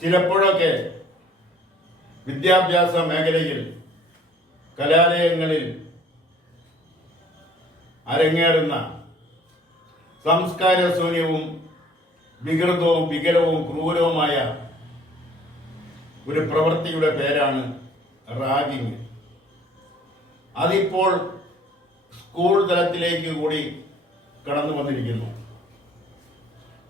ചിലപ്പോഴൊക്കെ വിദ്യാഭ്യാസ മേഖലയിൽ കലാലയങ്ങളിൽ അരങ്ങേറുന്ന സംസ്കാരശൂന്യവും വികൃതവും വികലവും ക്രൂരവുമായ ഒരു പ്രവൃത്തിയുടെ പേരാണ് റാഗിങ്. അതിപ്പോൾ സ്കൂൾ തലത്തിലേക്ക് കൂടി കടന്നു വന്നിരിക്കുന്നു.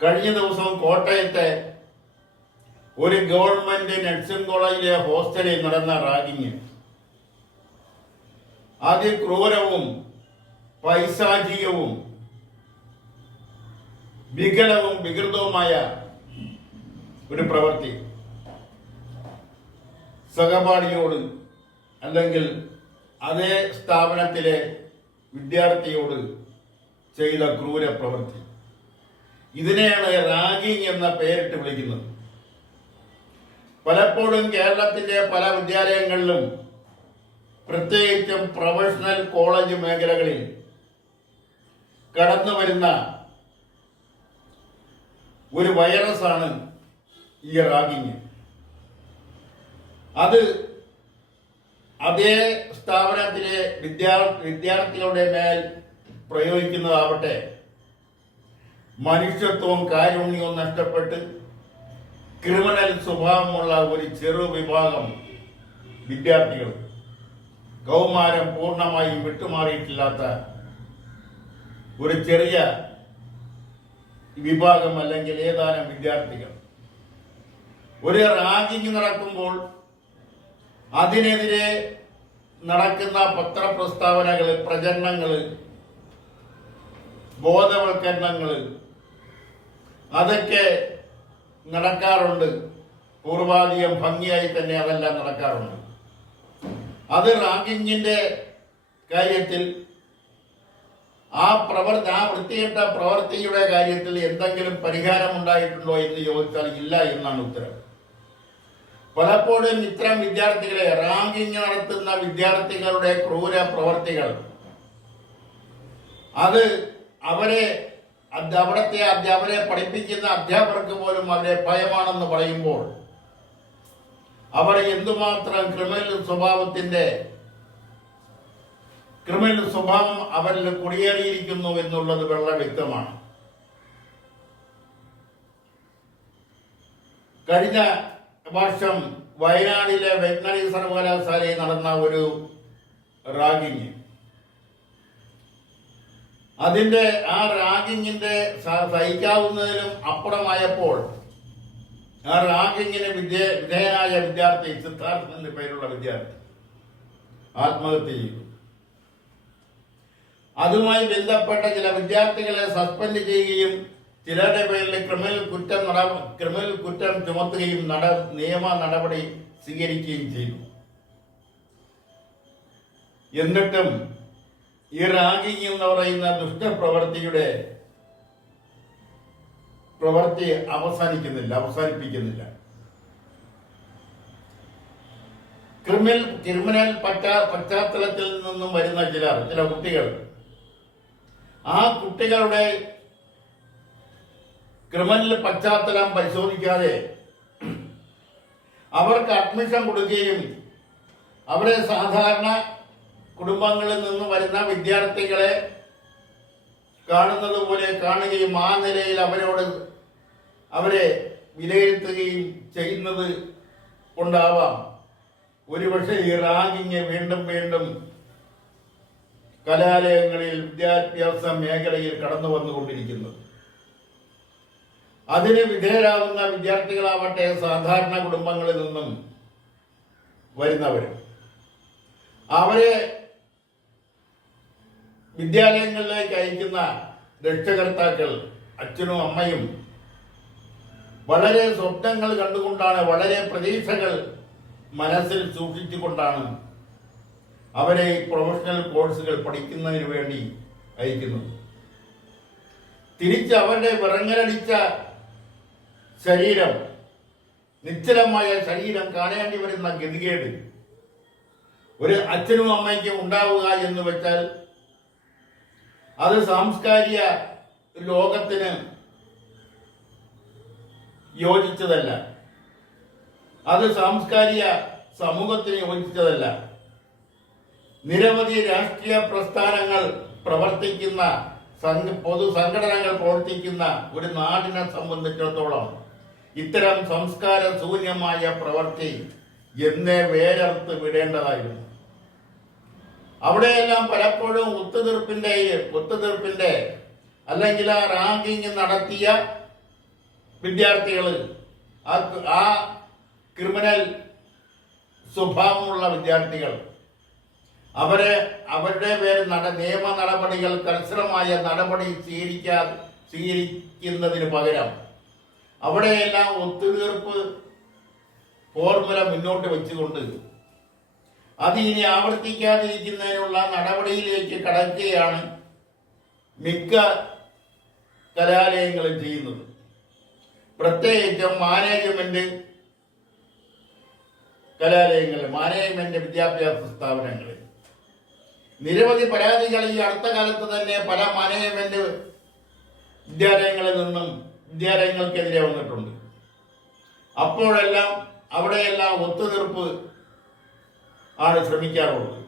കഴിഞ്ഞ ദിവസം കോട്ടയത്തെ ഒരു ഗവൺമെന്റ് നഴ്സിംഗ് കോളേജിലെ ഹോസ്റ്റലിൽ നടന്ന റാഗിങ് അതിക്രൂരവും പൈശാചികവും വികലവും വികൃതവുമായ ഒരു പ്രവൃത്തി. സഹപാഠിയോട് അല്ലെങ്കിൽ അതേ സ്ഥാപനത്തിലെ വിദ്യാർത്ഥിയോട് ചെയ്ത ക്രൂര പ്രവൃത്തി. ഇതിനെയാണ് റാഗിങ് എന്ന പേരിട്ട് വിളിക്കുന്നത്. പലപ്പോഴും കേരളത്തിന്റെ പല വിദ്യാലയങ്ങളിലും പ്രത്യേകിച്ചും പ്രൊഫഷണൽ കോളേജ് മേഖലകളിൽ കടന്നു വരുന്ന ഒരു വൈറസാണ് ഈ റാഗിങ്. അത് അതേ സ്ഥാപനത്തിലെ വിദ്യാർത്ഥികളുടെ മേൽ പ്രയോഗിക്കുന്നതാവട്ടെ മനുഷ്യത്വവും കാരുണ്യവും നഷ്ടപ്പെട്ട് ക്രിമിനൽ സ്വഭാവമുള്ള ഒരു ചെറു വിഭാഗം വിദ്യാർത്ഥികൾ, കൗമാരം പൂർണ്ണമായും വിട്ടുമാറിയിട്ടില്ലാത്ത ഒരു ചെറിയ വിഭാഗം അല്ലെങ്കിൽ ഏതാനും വിദ്യാർത്ഥികൾ ഒരു റാഗിങ് നടക്കുമ്പോൾ അതിനെതിരെ നടക്കുന്ന പത്രപ്രസ്താവനകൾ, പ്രചരണങ്ങൾ, ബോധവൽക്കരണങ്ങൾ അതൊക്കെ നടക്കാറുണ്ട്. പൂർവാധികം ഭംഗിയായി തന്നെ അതെല്ലാം നടക്കാറുണ്ട്. അത് റാഗിങ്ങിന്റെ കാര്യത്തിൽ ആ വൃത്തികെട്ട പ്രവൃത്തിയുടെ കാര്യത്തിൽ എന്തെങ്കിലും പരിഹാരം ഉണ്ടായിട്ടുണ്ടോ എന്ന് ചോദിച്ചാൽ ഇല്ല എന്നാണ് ഉത്തരം. പലപ്പോഴും ഇത്തരം വിദ്യാർത്ഥികളെ റാഗിങ് നടത്തുന്ന വിദ്യാർത്ഥികളുടെ ക്രൂര പ്രവർത്തികൾ അത് അവരെ പഠിപ്പിക്കുന്ന അധ്യാപകർക്ക് പോലും അവരെ ഭയമാണെന്ന് പറയുമ്പോൾ അവർ എന്തുമാത്രം ക്രിമിനൽ സ്വഭാവം അവരിൽ കുടിയേറിയിരിക്കുന്നു എന്നുള്ളത് വളരെ വ്യക്തമാണ്. കഴിഞ്ഞ വർഷം വയനാടിലെ വെറ്ററിനറി സർവകലാശാലയിൽ നടന്ന ഒരു റാഗിങ്, ആ റാഗിങ്ങിന്റെ സഹിക്കാവുന്നതിലും അപ്പുറമായപ്പോൾ ആ റാഗിങ്ങിന് വിധേയനായ വിദ്യാർത്ഥി, സിദ്ധാർത്ഥ് എന്ന പേരുള്ള വിദ്യാർത്ഥി ആത്മഹത്യ ചെയ്തു. അതുമായി ബന്ധപ്പെട്ട ചില വിദ്യാർത്ഥികളെ സസ്പെൻഡ് ചെയ്യുകയും ചിലരുടെ പേരിൽ ക്രിമിനൽ കുറ്റം ചുമത്തുകയും നിയമ നടപടി സ്വീകരിക്കുകയും ചെയ്തു. എന്നിട്ടും ഈ റാഗിങ് എന്ന് പറയുന്ന ദുഷ്ടപ്രവൃത്തിയുടെ പ്രവൃത്തി അവസാനിപ്പിക്കുന്നില്ല. ക്രിമിനൽ പശ്ചാത്തലത്തിൽ നിന്നും വരുന്ന ചില കുട്ടികൾ, ആ കുട്ടികളുടെ ക്രിമിനൽ പശ്ചാത്തലം പരിശോധിക്കാതെ അവർക്ക് അഡ്മിഷൻ കൊടുക്കുകയും അവരെ സാധാരണ കുടുംബങ്ങളിൽ നിന്ന് വരുന്ന വിദ്യാർത്ഥികളെ കാണുന്നത് പോലെ കാണുകയും ആ നിലയിൽ അവരെ വിലയിരുത്തുകയും ചെയ്യുന്നത് കൊണ്ടാവാം ഒരുപക്ഷെ ഈ റാഗിങ് വീണ്ടും കലാലയങ്ങളിൽ വിദ്യാഭ്യാസ മേഖലയിൽ കടന്നു വന്നുകൊണ്ടിരിക്കുന്നത്. അതിന് വിധേയരാകുന്ന വിദ്യാർത്ഥികളാവട്ടെ സാധാരണ കുടുംബങ്ങളിൽ നിന്നും വരുന്നവരും. അവരെ വിദ്യാലയങ്ങളിലേക്ക് അയക്കുന്ന രക്ഷകർത്താക്കൾ, അച്ഛനും അമ്മയും വളരെ സ്വപ്നങ്ങൾ കണ്ടുകൊണ്ടാണ്, വളരെ പ്രതീക്ഷകൾ മനസ്സിൽ സൂക്ഷിച്ചുകൊണ്ടാണ് അവരെ പ്രൊഫഷണൽ കോഴ്സുകൾ പഠിക്കുന്നതിന് വേണ്ടി അയക്കുന്നത്. തിരിച്ച് അവരുടെ വിറങ്ങലടിച്ച ശരീരം, നിശ്ചലമായ ശരീരം കാണേണ്ടി വരുന്ന ഗതികേട് ഒരു അച്ഛനും അമ്മയ്ക്കും ഉണ്ടാവുക എന്ന് വെച്ചാൽ അത് സാംസ്കാരിക ലോകത്തിന് യോജിച്ചതല്ല. അത് സാംസ്കാരിക സമൂഹത്തിന് യോജിച്ചതല്ല. നിരവധി രാഷ്ട്രീയ പ്രസ്ഥാനങ്ങൾ പ്രവർത്തിക്കുന്ന പൊതു സംഘടനകൾ പ്രവർത്തിക്കുന്ന ഒരു നാടിനെ സംബന്ധിച്ചിടത്തോളം ഇത്തരം സംസ്കാര ശൂന്യമായ പ്രവൃത്തി എന്നേ വേരർത്ത് വിടേണ്ടതായിരുന്നു. അവിടെയെല്ലാം പലപ്പോഴും ഒത്തുതീർപ്പിന്റെ അല്ലെങ്കിൽ ആ റാങ്കിങ് നടത്തിയ വിദ്യാർത്ഥികൾ, ആ ക്രിമിനൽ സ്വഭാവമുള്ള വിദ്യാർത്ഥികൾ, അവരുടെ പേരിൽ നിയമ നടപടികൾ, കർശനമായ നടപടി സ്വീകരിക്കുന്നതിന് പകരം അവിടെയെല്ലാം ഒത്തുതീർപ്പ് ഫോർമുല മുന്നോട്ട് വെച്ചുകൊണ്ട് അത് ഇനി ആവർത്തിക്കാതിരിക്കുന്നതിനുള്ള നടപടിയിലേക്ക് കടക്കുകയാണ് മിക്ക കലാലയങ്ങളും ചെയ്യുന്നത്. പ്രത്യേകിച്ചും മാനേജ്മെന്റ് വിദ്യാഭ്യാസ സ്ഥാപനങ്ങളിൽ നിരവധി പരാതികൾ ഈ അടുത്ത കാലത്ത് തന്നെ പല മാനേജ്മെന്റ് വിദ്യാലയങ്ങൾക്കെതിരെ വന്നിട്ടുണ്ട്. അപ്പോഴെല്ലാം അവിടെയെല്ലാം ഒത്തുതീർപ്പ് ആണ് ശ്രമിക്കാറുള്ളത്.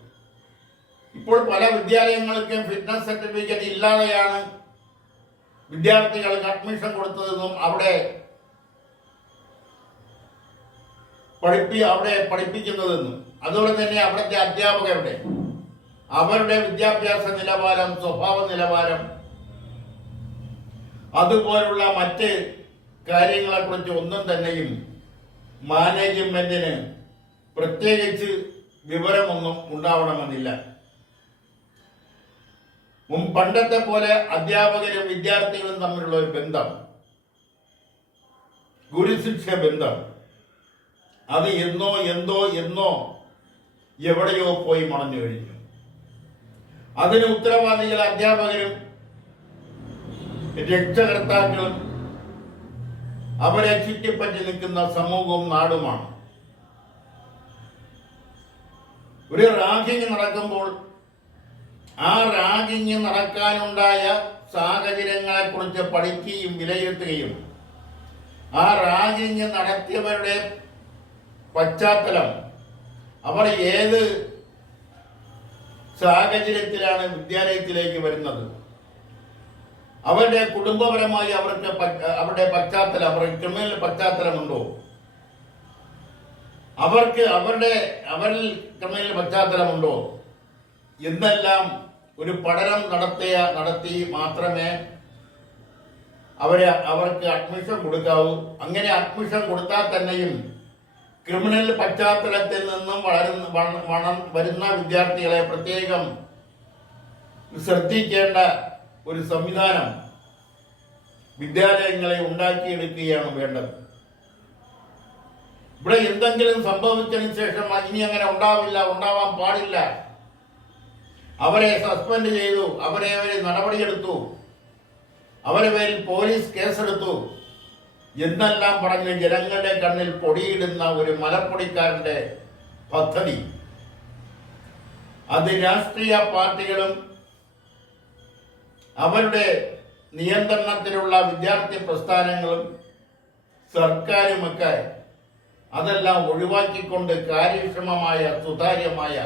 ഇപ്പോൾ പല വിദ്യാലയങ്ങൾക്കും ഫിറ്റ്നസ് സർട്ടിഫിക്കറ്റ് ഇല്ലാതെയാണ് വിദ്യാർത്ഥികൾക്ക് അഡ്മിഷൻ കൊടുത്തതെന്നും അവിടെ പഠിപ്പിക്കുന്നതെന്നും അതുപോലെ തന്നെ അവിടുത്തെ അവരുടെ വിദ്യാഭ്യാസ നിലവാരം, സ്വഭാവ നിലവാരം, അതുപോലുള്ള മറ്റ് കാര്യങ്ങളെക്കുറിച്ച് ഒന്നും തന്നെയും മാനേജ്മെന്റിന് പ്രത്യേകിച്ച് വിവരമൊന്നും ഉണ്ടാവണമെന്നില്ല. പണ്ടത്തെ പോലെ അധ്യാപകരും വിദ്യാർത്ഥികളും തമ്മിലുള്ള ഒരു ബന്ധം, ഗുരുശിക്ഷ ബന്ധം, അത് എന്നോ എവിടെയോ പോയി മണഞ്ഞു കഴിഞ്ഞു. അതിന് ഉത്തരവാദികൾ അധ്യാപകരും രക്ഷകർത്താക്കളും അവരെ ചുറ്റിപ്പറ്റി നിൽക്കുന്ന സമൂഹവും നാടുമാണ്. ഒരു റാഗിങ് നടക്കുമ്പോൾ ആ റാഗിങ് നടക്കാനുണ്ടായ സാഹചര്യങ്ങളെ കുറിച്ച് പഠിക്കുകയും വിലയിരുത്തുകയും ആ റാഗിങ് നടത്തിയവരുടെ പശ്ചാത്തലം, അവർ ഏത് സാഹചര്യത്തിലാണ് വിദ്യാലയത്തിലേക്ക് വരുന്നത്, അവരുടെ കുടുംബപരമായി അവരുടെ പശ്ചാത്തലം, അവർക്ക് ക്രിമിനൽ പശ്ചാത്തലമുണ്ടോ, അവരിൽ ക്രിമിനൽ പശ്ചാത്തലമുണ്ടോ എന്നെല്ലാം ഒരു പഠനം നടത്തി മാത്രമേ അവർക്ക് അഡ്മിഷൻ കൊടുക്കാവൂ. അങ്ങനെ അഡ്മിഷൻ കൊടുത്താൽ തന്നെയും ക്രിമിനൽ പശ്ചാത്തലത്തിൽ നിന്നും വരുന്ന വിദ്യാർത്ഥികളെ പ്രത്യേകം ശ്രദ്ധിക്കേണ്ട ഒരു സംവിധാനം വിദ്യാലയങ്ങളെ ഉണ്ടാക്കിയെടുക്കുകയാണ് വേണ്ടത്. ഇവിടെ എന്തെങ്കിലും സംഭവിച്ചതിന് ശേഷം ഇനി അങ്ങനെ ഉണ്ടാവാൻ പാടില്ല, അവരെ സസ്പെൻഡ് ചെയ്തു, അവരെ നടപടിയെടുത്തു, അവരെ പേരിൽ പോലീസ് കേസെടുത്തു എന്നെല്ലാം പറഞ്ഞ് ജനങ്ങളുടെ കണ്ണിൽ പൊടിയിടുന്ന ഒരു മലപ്പൊടിക്കാരന്റെ പദ്ധതി, അത് രാഷ്ട്രീയ പാർട്ടികളും അവരുടെ നിയന്ത്രണത്തിലുള്ള വിദ്യാർത്ഥി പ്രസ്ഥാനങ്ങളും സർക്കാരുമൊക്കെ അതെല്ലാം ഒഴിവാക്കിക്കൊണ്ട് കാര്യക്ഷമമായ സുതാര്യമായ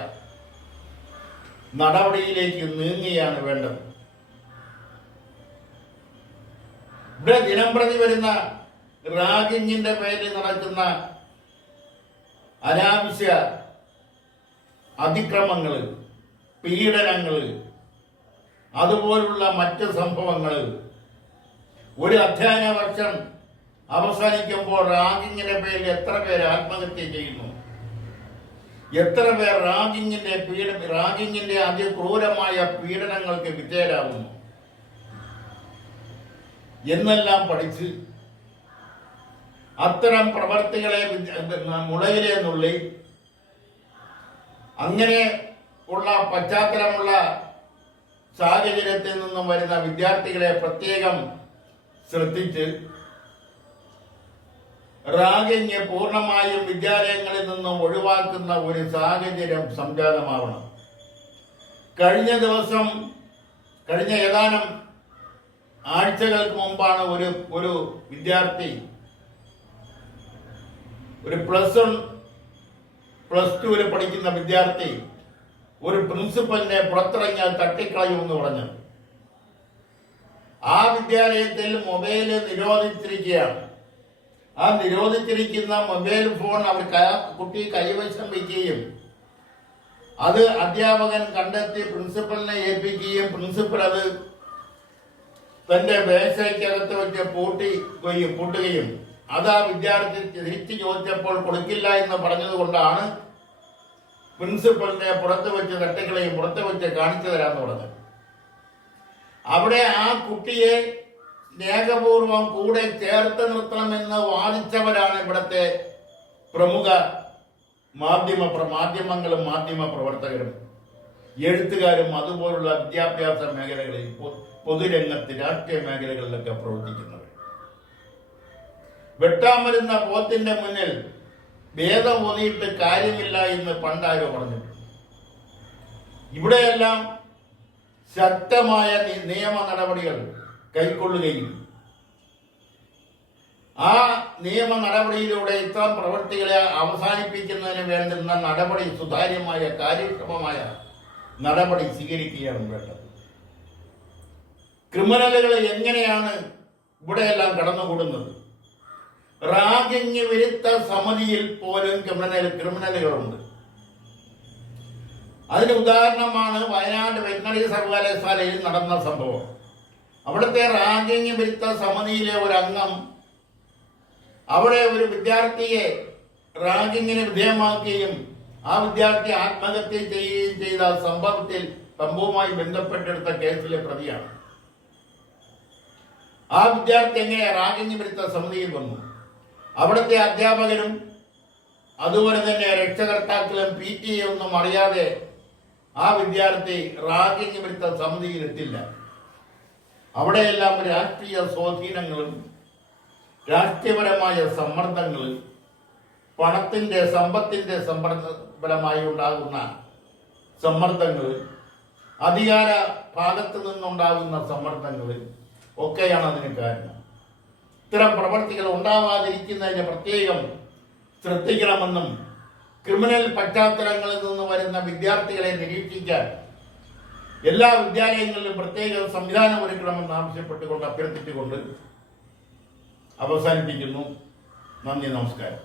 നടപടിയിലേക്ക് നീങ്ങുകയാണ് വേണ്ടത്. ഇവിടെ ദിനംപ്രതി വരുന്ന റാഗിങ്ങിന്റെ പേരിൽ നടക്കുന്ന അനാവശ്യ അതിക്രമങ്ങള്, പീഡനങ്ങള്, അതുപോലുള്ള മറ്റ് സംഭവങ്ങൾ, ഒരു അധ്യയന വർഷം അവസാനിക്കുമ്പോൾ റാഗിങ്ങിന്റെ പേരിൽ എത്ര പേര് ആത്മഹത്യ ചെയ്യുന്നു, എത്ര പേർ റാഗിങ്ങിന്റെ അതിക്രൂരമായ പീഡനങ്ങൾക്ക് വിധേയരാകുന്നു എന്നെല്ലാം പഠിച്ച് അത്തരം പ്രവർത്തികളെ മുളയിലെ നുള്ളി അങ്ങനെ ഉള്ള പശ്ചാത്തലമുള്ള സാഹചര്യത്തിൽ നിന്നും വരുന്ന വിദ്യാർത്ഥികളെ പ്രത്യേകം ശ്രദ്ധിച്ച് റാഗിങ് പൂർണ്ണമായും വിദ്യാലയങ്ങളിൽ നിന്നും ഒഴിവാക്കുന്ന ഒരു സാഹചര്യം സംജാതമാവണം. കഴിഞ്ഞ ഏതാനും ആഴ്ചകൾക്ക് മുമ്പാണ് ഒരു വിദ്യാർത്ഥി ഒരു +1 +2 പഠിക്കുന്ന വിദ്യാർത്ഥി ഒരു പ്രിൻസിപ്പലിനെ പുറത്തിറങ്ങിയാൽ തട്ടിക്കളയുമെന്ന് പറഞ്ഞു. ആ വിദ്യാലയത്തിൽ മൊബൈൽ നിരോധിച്ചിരിക്കുകയാണ്. ആ നിരോധിച്ചിരിക്കുന്ന മൊബൈൽ ഫോൺ കുട്ടി കൈവശം വയ്ക്കുകയും അത് അധ്യാപകൻ കണ്ടെത്തി പ്രിൻസിപ്പലിനെ ഏൽപ്പിക്കുകയും പ്രിൻസിപ്പൽ അത് തന്റെ മേശയ്ക്കകത്ത് വെച്ച് പൂട്ടുകയും അത് ആ വിദ്യാർത്ഥി തിരിച്ചു ചോദിച്ചപ്പോൾ കൊടുക്കില്ല എന്ന് പറഞ്ഞതുകൊണ്ടാണ് പ്രിൻസിപ്പലിനെ പുറത്ത് വെച്ച് തട്ടിക്കളയും പുറത്ത് വെച്ച് കാണിച്ചു തരാമെന്ന് പറഞ്ഞത്. അവിടെ ആ കുട്ടിയെ സ്നേഹപൂർവം കൂടെ ചേർത്ത് നിർത്തണമെന്ന് വാദിച്ചവരാണ് ഇവിടുത്തെ പ്രമുഖ മാധ്യമങ്ങളും മാധ്യമ പ്രവർത്തകരും എഴുത്തുകാരും അതുപോലുള്ള വിദ്യാഭ്യാസ മേഖലകളിൽ പൊതുരംഗത്ത് രാഷ്ട്രീയ മേഖലകളിലൊക്കെ പ്രവർത്തിക്കുന്നവർ. വെട്ടാൻ പോത്തിന്റെ മുന്നിൽ ഭേദം ഓതിയിട്ട് കാര്യമില്ല എന്ന് പണ്ടാരോ പറഞ്ഞു. ഇവിടെയെല്ലാം ശക്തമായ നിയമ നടപടികൾ കൈക്കൊള്ളുകയും ആ നിയമ നടപടിയിലൂടെ ഇത്തരം പ്രവൃത്തികളെ അവസാനിപ്പിക്കുന്നതിന് വേണ്ടുന്ന നടപടി സുതാര്യമായ കാര്യക്ഷമമായ നടപടി സ്വീകരിക്കുകയാണ് വേണ്ടത്. ക്രിമിനലുകൾ എങ്ങനെയാണ് ഇവിടെയെല്ലാം കടന്നുകൂടുന്നത്? റാഗിംഗ് വിരുദ്ധ സമിതിയിൽ പോലും ക്രിമിനലുകളുണ്ട്. അതിന് ഉദാഹരണമാണ് വയനാട് വെറ്റിനറി സർവകലാശാലയിൽ നടന്ന സംഭവം. അവിടുത്തെ റാഗിംഗ് വിരുദ്ധ സമിതിയിലെ ഒരു അംഗം അവിടെ ഒരു വിദ്യാർത്ഥിയെ റാഗിങ്ങിന് വിധേയമാക്കുകയും ആ വിദ്യാർത്ഥി ആത്മഹത്യ ചെയ്യുകയും ചെയ്ത സംഭവവുമായി ബന്ധപ്പെട്ടെടുത്ത കേസിലെ പ്രതിയാണ്. ആ വിദ്യാർത്ഥി എങ്ങനെ റാഗിംഗ് വിരുദ്ധ സമിതിയിൽ വന്നു? അവിടുത്തെ അധ്യാപകരും അതുപോലെ തന്നെ രക്ഷകർത്താക്കളും PTA ഒന്നും അറിയാതെ ആ വിദ്യാർത്ഥി റാഗിംഗ് വിരുദ്ധ സമിതിയിൽ എത്തില്ല. അവിടെയെല്ലാം രാഷ്ട്രീയ സ്വാധീനങ്ങളും രാഷ്ട്രീയപരമായ സമ്മർദ്ദങ്ങളും സമ്പത്തിന്റെ സമ്മർദ്ദപരമായി ഉണ്ടാകുന്ന സമ്മർദ്ദങ്ങൾ, അധികാര ഭാഗത്ത് നിന്നുണ്ടാകുന്ന സമ്മർദ്ദങ്ങൾ ഒക്കെയാണ് അതിന് കാരണം. ഇത്തരം പ്രവർത്തികൾ ഉണ്ടാവാതിരിക്കുന്നതിന് പ്രത്യേകം ശ്രദ്ധിക്കണമെന്നും ക്രിമിനൽ പശ്ചാത്തലങ്ങളിൽ നിന്ന് വരുന്ന വിദ്യാർത്ഥികളെ നിരീക്ഷിക്കാൻ എല്ലാ വിദ്യാലയങ്ങളിലും പ്രത്യേക സംവിധാനം ഒരുക്കണമെന്ന് ആവശ്യപ്പെട്ടുകൊണ്ട് അഭ്യർത്ഥിച്ചുകൊണ്ട് അവസാനിപ്പിക്കുന്നു. നന്ദി, നമസ്കാരം.